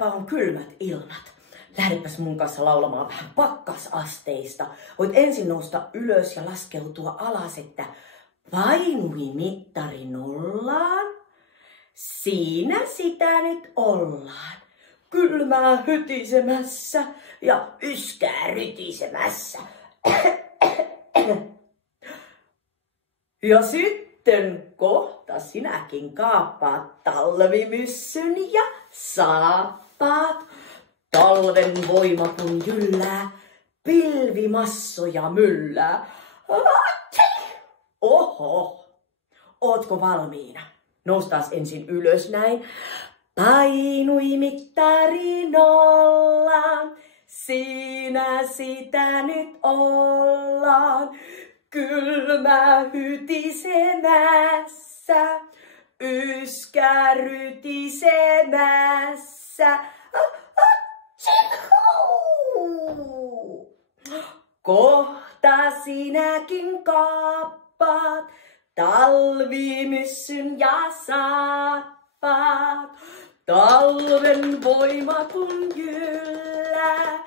vieläpä on kylmät ilmat. Lähdepäs mun kanssa laulamaan vähän pakkasasteista. Voit ensin nousta ylös ja laskeutua alas, että painui mittari nollaan. Siinä sitä nyt ollaan. Kylmää hytisemässä ja yskää rytisemässä. Ja sitten kohta sinäkin kaappaat talvimyssyn ja saappaat. Talven voima kun jyllää, pilvimassoja myllää. Oho, ootko valmiina? Noustaas ensin ylös näin. Painui mittari nollaan, siinä sitä nyt ollaan. Kylmä hytisemässä, yskä rytisemässä. Kohta sinäkin kaappaat talvimyssyn ja saappaat. Talven voima kun jyllää,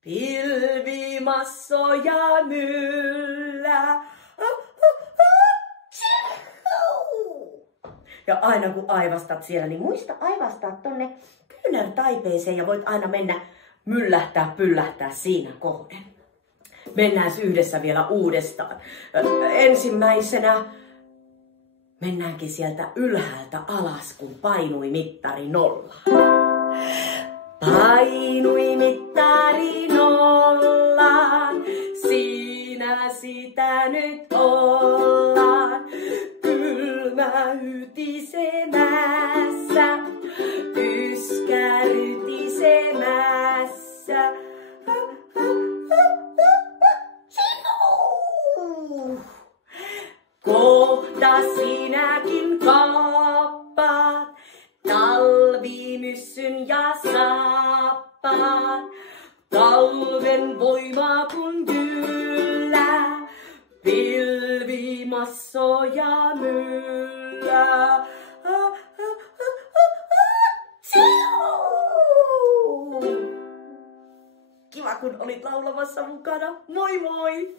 pilvimassoja myllää. Ja aina kun aivastat siellä, niin muista aivastaa tonne kyynärtaipeeseen ja voit aina mennä pyllähtää siinä kohden. Mennään yhdessä vielä uudestaan. Ensimmäisenä mennäänkin sieltä ylhäältä alas, kun painui mittari nollaan. Painui mittari nollaan, siinä sitä nyt ollaan. Kylmä hytisemässä, yskä rytisemässä. Kohta sinäkin kaappaat talvimyssyn ja saappaat. Talven voima kun jyllää, pilvimassoja myllää. Kiva kun olit laulamassa mukana. Moi moi!